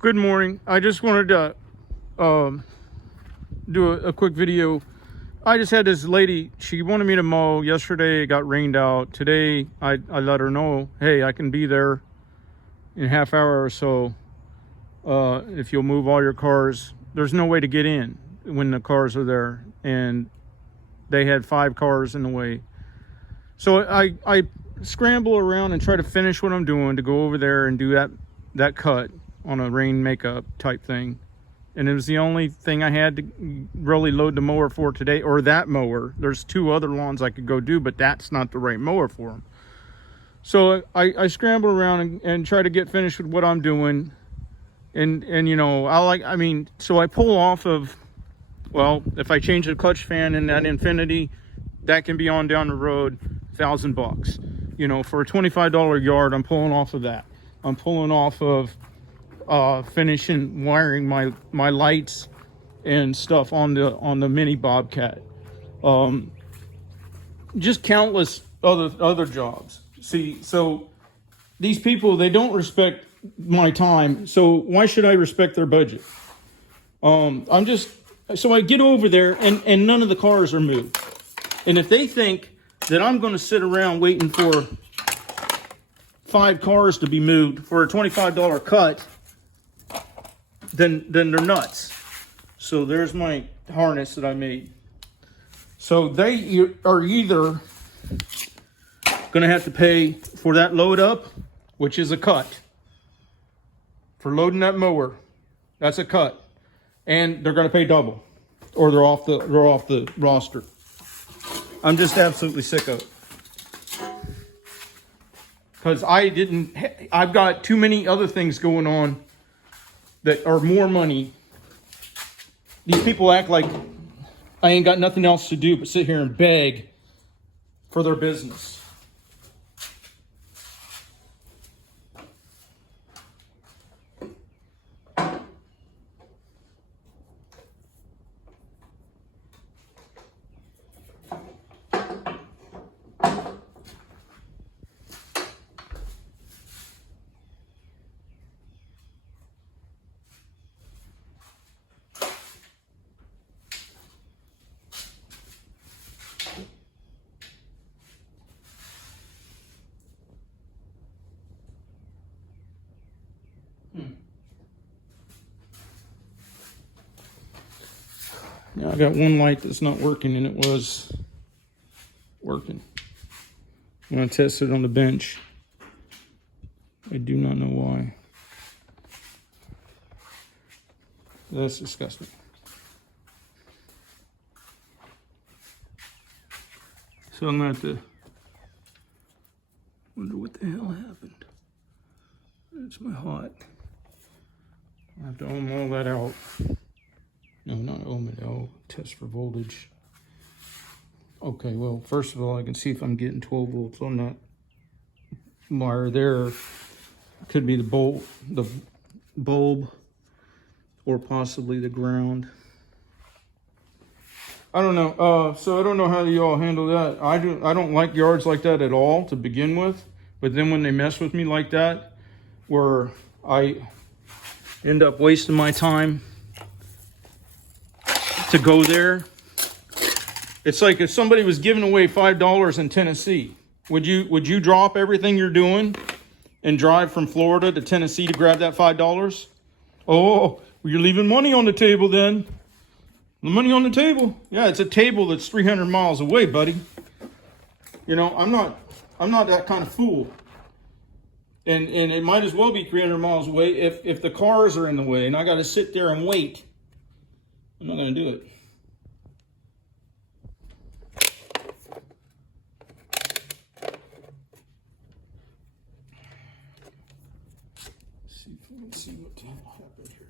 Good morning. I just wanted to do a quick video. I just had this lady, she wanted me to mow. Yesterday it got rained out. Today I let her know, hey, I can be there in a half hour or so if you'll move all your cars. There's no way to get in when the cars are there, and they had 5 cars in the way. So I scramble around and try to finish what I'm doing to go over there and do that cut on a rain makeup type thing. And it was the only thing I had to really load the mower for today, or that mower. There's 2 other lawns I could go do, but that's not the right mower for them. So I scramble around and try to get finished with what I'm doing. And you know, so I pull off of, well, if I change the clutch fan in that Infinity, that can be on down the road, $1,000. You know, for a $25 yard, I'm pulling off of that. I'm pulling off of finishing wiring my lights and stuff on the mini Bobcat. Just countless other jobs. See, so these people, they don't respect my time, so why should I respect their budget? So I get over there and none of the cars are moved. And if they think that I'm going to sit around waiting for 5 cars to be moved for a $25 cut, then they're nuts. So there's my harness that I made. So they are either going to have to pay for that load up, which is a cut. For loading that mower, that's a cut. And they're going to pay double, or they're off the roster. I'm just absolutely sick of it. Because I've got too many other things going on that are more money. These people act like I ain't got nothing else to do but sit here and beg for their business. Now I got one light that's not working, and it was working. When I tested it on the bench, I do not know why. That's disgusting. So I'm going to have to wonder what the hell happened. It's my hot. I have to ohm all that out. No, not ohm it out. Test for voltage. Okay, well, first of all, I can see if I'm getting 12 volts on that wire there. Could be the bulb, or possibly the ground. I don't know. So I don't know how you all handle that. I don't like yards like that at all to begin with. But then when they mess with me like that, where I end up wasting my time to go there, it's like if somebody was giving away $5 in Tennessee. Would you drop everything you're doing and drive from Florida to Tennessee to grab that $5? Oh, well, you're leaving money on the table then. The money on the table. Yeah, it's a table that's 300 miles away, buddy. You know, I'm not that kind of fool. And it might as well be 300 miles away if the cars are in the way and I got to sit there and wait. I'm not going to do it. Let's see what the hell happened here.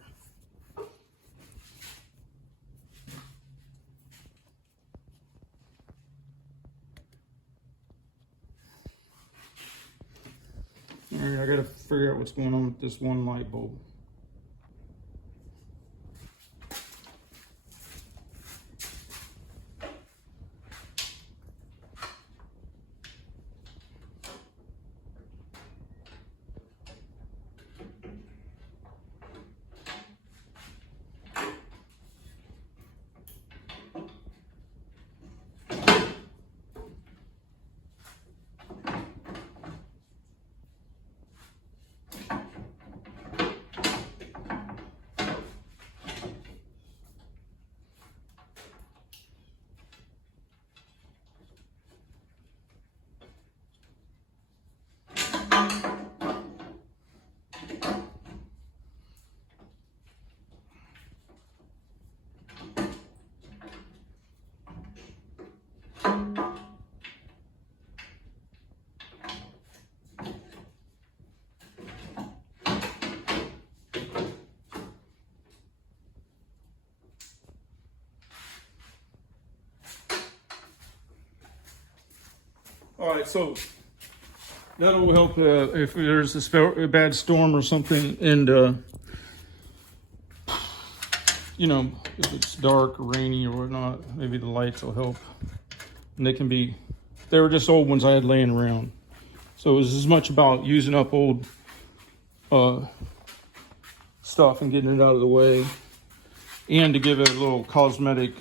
All right, I got to figure out what's going on with this one light bulb. All right, so that'll help if there's a bad storm or something, and you know, if it's dark or rainy or whatnot, maybe the lights will help. And they were just old ones I had laying around. So it was as much about using up old stuff and getting it out of the way, and to give it a little cosmetic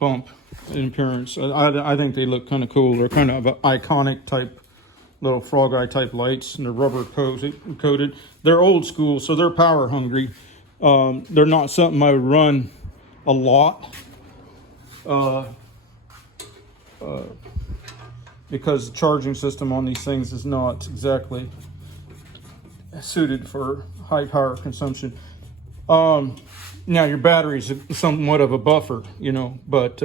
bump in appearance. I think they look kind of cool. They're kind of iconic type, little frog eye type lights, and they're rubber coated. They're old school, so they're power hungry. They're not something I would run a lot because the charging system on these things is not exactly suited for high power consumption. Now your battery is somewhat of a buffer, you know, but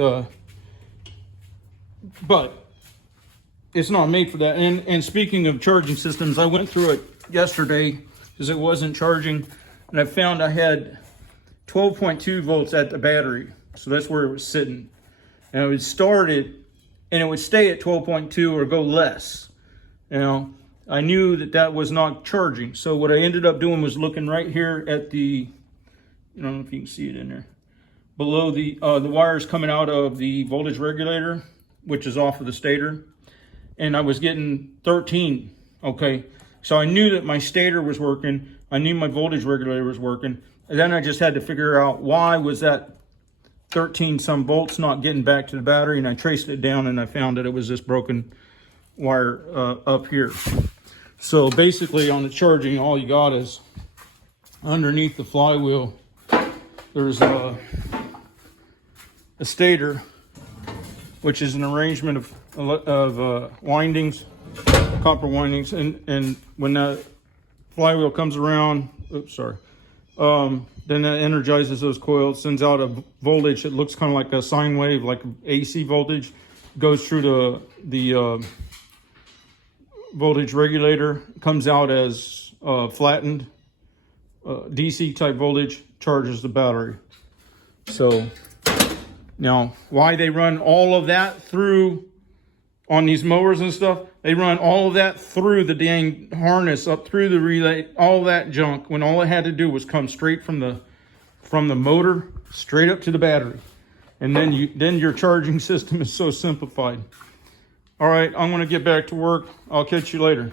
it's not made for that. And speaking of charging systems, I went through it yesterday because it wasn't charging, and I found I had 12.2 volts at the battery. So that's where it was sitting. And I would start it, and it would stay at 12.2 or go less. You know, I knew that was not charging. So what I ended up doing was looking right here at the, I don't know if you can see it in there, below the wires coming out of the voltage regulator, which is off of the stator. And I was getting 13, okay? So I knew that my stator was working. I knew my voltage regulator was working. And then I just had to figure out why was that 13 some volts not getting back to the battery, and I traced it down and I found that it was this broken wire up here. So basically on the charging, all you got is underneath the flywheel, there's a stator, which is an arrangement of windings, copper windings, and when that flywheel comes around, then that energizes those coils, sends out a voltage that looks kind of like a sine wave, like AC voltage, goes through the voltage regulator, comes out as flattened DC type voltage, charges the battery. So now, why they run all of that through on these mowers and stuff, they run all of that through the dang harness, up through the relay, all that junk, when all it had to do was come straight from the motor straight up to the battery. And then your charging system is so simplified. All right, I'm going to get back to work. I'll catch you later.